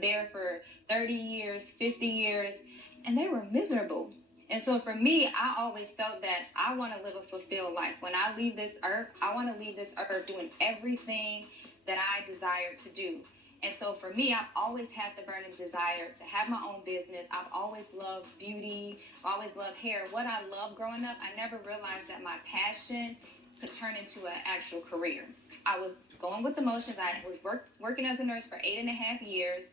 there for 30 years, 50 years, and they were miserable. And so for me, I always felt that I want to live a fulfilled life. When I leave this earth, I want to leave this earth doing everything that I desire to do. And so for me, I've always had the burning desire to have my own business. I've always loved beauty. I've always loved hair. What I loved growing up, I never realized that my passion could turn into an actual career. I was going with the motions. I was working as a nurse for 8.5 years,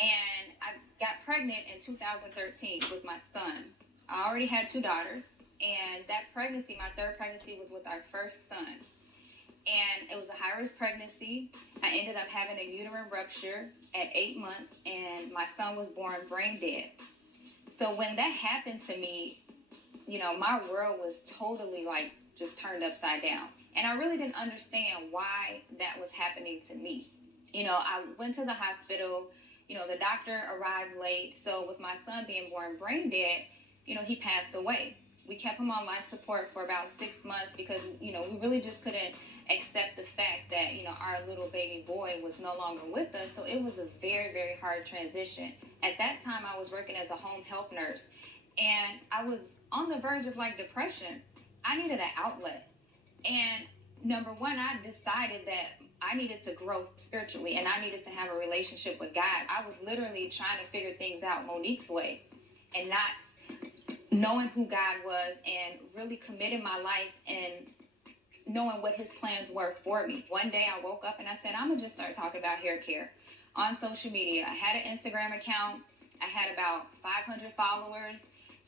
and I got pregnant in 2013 with my son. I already had 2 daughters, and that pregnancy, my third pregnancy, was with our first son. And it was a high-risk pregnancy. I ended up having a uterine rupture at 8 months, and my son was born brain dead. So when that happened to me, my world was totally just turned upside down. And I really didn't understand why that was happening to me. I went to the hospital, the doctor arrived late. So with my son being born brain dead, he passed away. We kept him on life support for about 6 months because, we really just couldn't accept the fact that, our little baby boy was no longer with us. So it was a very, very hard transition. At that time, I was working as a home health nurse, and I was on the verge of depression. I needed an outlet. And number one, I decided that I needed to grow spiritually and I needed to have a relationship with God. I was literally trying to figure things out Monique's way and not knowing who God was and really committing my life and knowing what his plans were for me. One day I woke up and I said, I'm going to just start talking about hair care on social media. I had an Instagram account. I had about 500 followers.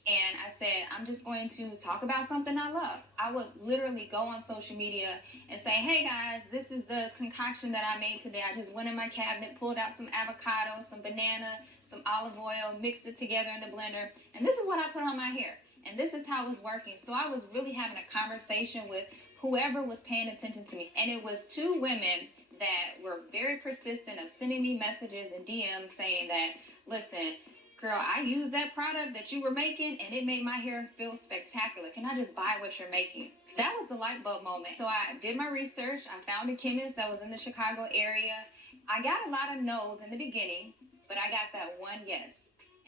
And I said, I'm just going to talk about something I love. I would literally go on social media and say, hey guys, this is the concoction that I made today. I just went in my cabinet, pulled out some avocado, some banana, some olive oil, mixed it together in the blender. And this is what I put on my hair. And this is how it's working. So I was really having a conversation with whoever was paying attention to me. And it was 2 women that were very persistent of sending me messages and DMs saying that, listen, girl, I used that product that you were making and it made my hair feel spectacular. Can I just buy what you're making? That was the light bulb moment. So I did my research. I found a chemist that was in the Chicago area. I got a lot of no's in the beginning, but I got that one yes.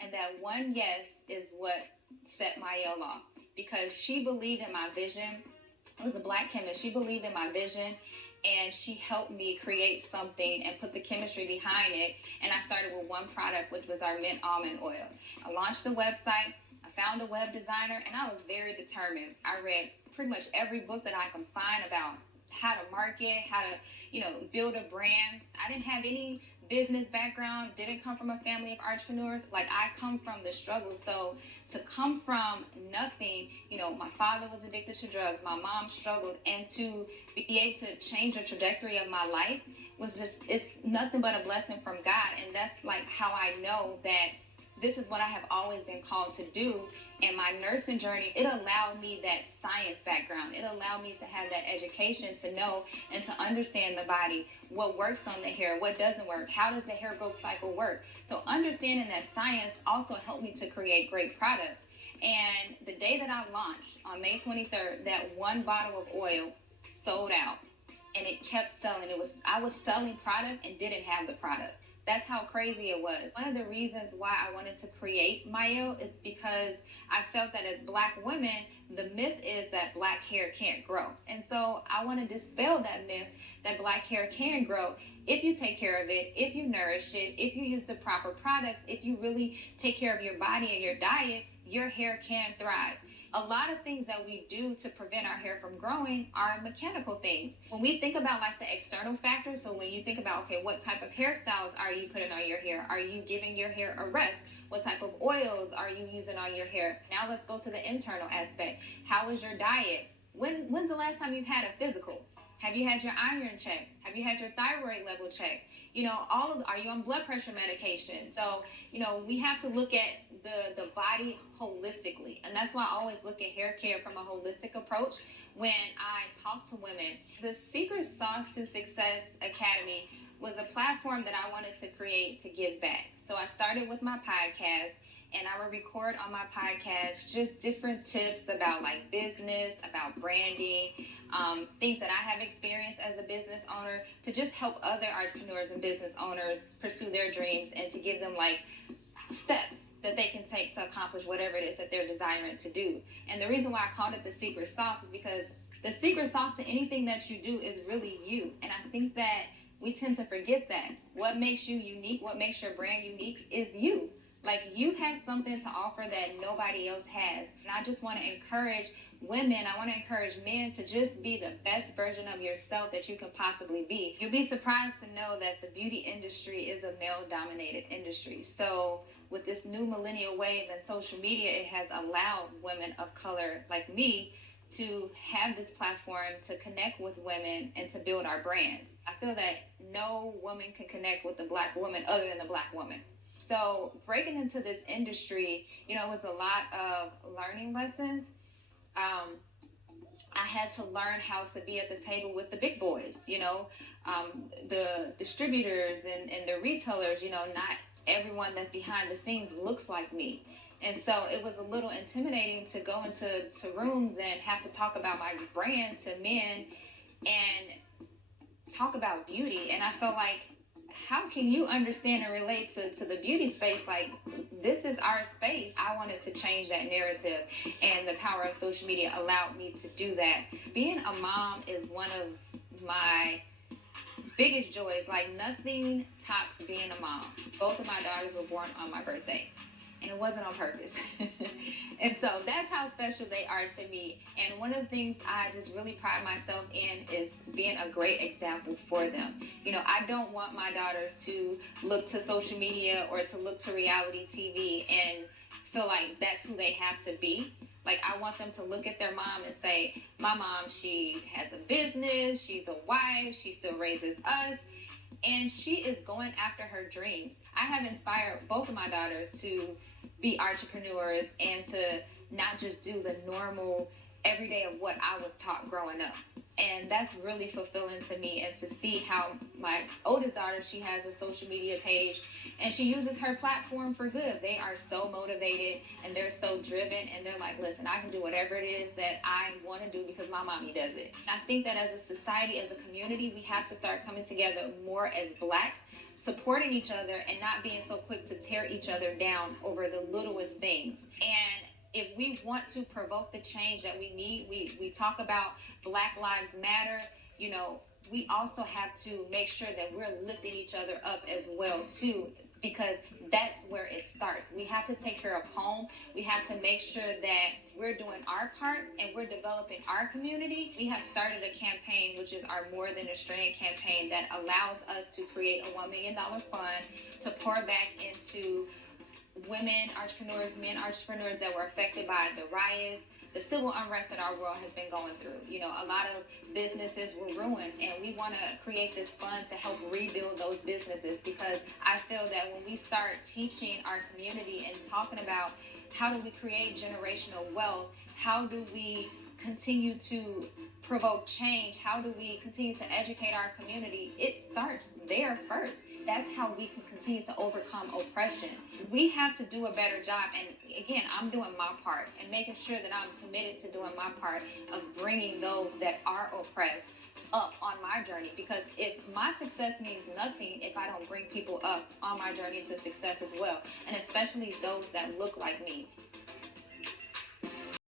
And that one yes is what set Mael off because she believed in my vision. It was a Black chemist. She believed in my vision. And she helped me create something and put the chemistry behind it. And I started with one product, which was our mint almond oil. I launched a website. I found a web designer, and I was very determined. I read pretty much every book that I can find about how to market, how to, build a brand. I didn't have any business background, didn't come from a family of entrepreneurs. I come from the struggle. So to come from nothing, my father was addicted to drugs, my mom struggled, and to be able to change the trajectory of my life was it's nothing but a blessing from God. And that's how I know that this is what I have always been called to do. And my nursing journey, it allowed me that science background. It allowed me to have that education to know and to understand the body, what works on the hair, what doesn't work, how does the hair growth cycle work. So understanding that science also helped me to create great products. And the day that I launched on May 23rd, that one bottle of oil sold out and it kept selling. I was selling product and didn't have the product. That's how crazy it was. One of the reasons why I wanted to create Mael is because I felt that as Black women, the myth is that Black hair can't grow. And so I want to dispel that myth that Black hair can grow if you take care of it, if you nourish it, if you use the proper products, if you really take care of your body and your diet, your hair can thrive. A lot of things that we do to prevent our hair from growing are mechanical things. When we think about the external factors, so when you think about, okay, what type of hairstyles are you putting on your hair? Are you giving your hair a rest? What type of oils are you using on your hair? Now let's go to the internal aspect. How is your diet? When's the last time you've had a physical? Have you had your iron checked? Have you had your thyroid level checked? Are you on blood pressure medication? So, we have to look at the body holistically. And that's why I always look at hair care from a holistic approach when I talk to women. The Secret Sauce to Success Academy was a platform that I wanted to create to give back. So I started with my podcast, and I would record on my podcast just different tips about like business, about branding, things that I have experienced as a business owner, to just help other entrepreneurs and business owners pursue their dreams and to give them like steps that they can take to accomplish whatever it is that they're desiring to do. And the reason why I called it the secret sauce is because the secret sauce to anything that you do is really you. And I think that we tend to forget that. What makes you unique, what makes your brand unique is you. Like, you have something to offer that nobody else has. And I just want to encourage women, I want to encourage men to just be the best version of yourself that you can possibly be. You'll be surprised to know that the beauty industry is a male-dominated industry. So with this new millennial wave and social media, it has allowed women of color like me to have this platform to connect with women and to build our brands. I feel that no woman can connect with the Black woman other than the Black woman. So breaking into this industry, it was a lot of learning lessons. I had to learn how to be at the table with the big boys, the distributors and the retailers. Not everyone that's behind the scenes looks like me. And so it was a little intimidating to go into rooms and have to talk about my brand to men and talk about beauty. And I felt like, how can you understand and relate to the beauty space? Like, this is our space. I wanted to change that narrative, and the power of social media allowed me to do that. Being a mom is one of my biggest joys. Like, nothing tops being a mom. Both of my daughters were born on my birthday, and it wasn't on purpose. And so that's how special they are to me. And one of the things I just really pride myself in is being a great example for them. I don't want my daughters to look to social media or to look to reality TV and feel like that's who they have to be. Like, I want them to look at their mom and say, my mom, she has a business, she's a wife, she still raises us, and she is going after her dreams. I have inspired both of my daughters to be entrepreneurs and to not just do the normal everyday of what I was taught growing up. And that's really fulfilling to me, and to see how my oldest daughter, she has a social media page and she uses her platform for good. They are so motivated and they're so driven, and they're like, listen, I can do whatever it is that I want to do because my mommy does it. I think that as a society, as a community, we have to start coming together more as Blacks, supporting each other and not being so quick to tear each other down over the littlest things. And if we want to provoke the change that we need, we talk about Black Lives Matter, we also have to make sure that we're lifting each other up as well too, because that's where it starts. We have to take care of home. We have to make sure that we're doing our part and we're developing our community. We have started a campaign, which is our More Than a Strand campaign, that allows us to create a $1 million fund to pour back into women entrepreneurs, men entrepreneurs that were affected by the riots, the civil unrest that our world has been going through. A lot of businesses were ruined, and we want to create this fund to help rebuild those businesses, because I feel that when we start teaching our community and talking about how do we create generational wealth, how do we continue to provoke change, how do we continue to educate our community, it starts there first. That's how we can continue to overcome oppression. We have to do a better job, and again, I'm doing my part and making sure that I'm committed to doing my part of bringing those that are oppressed up on my journey, because if my success means nothing if I don't bring people up on my journey to success as well, and especially those that look like me.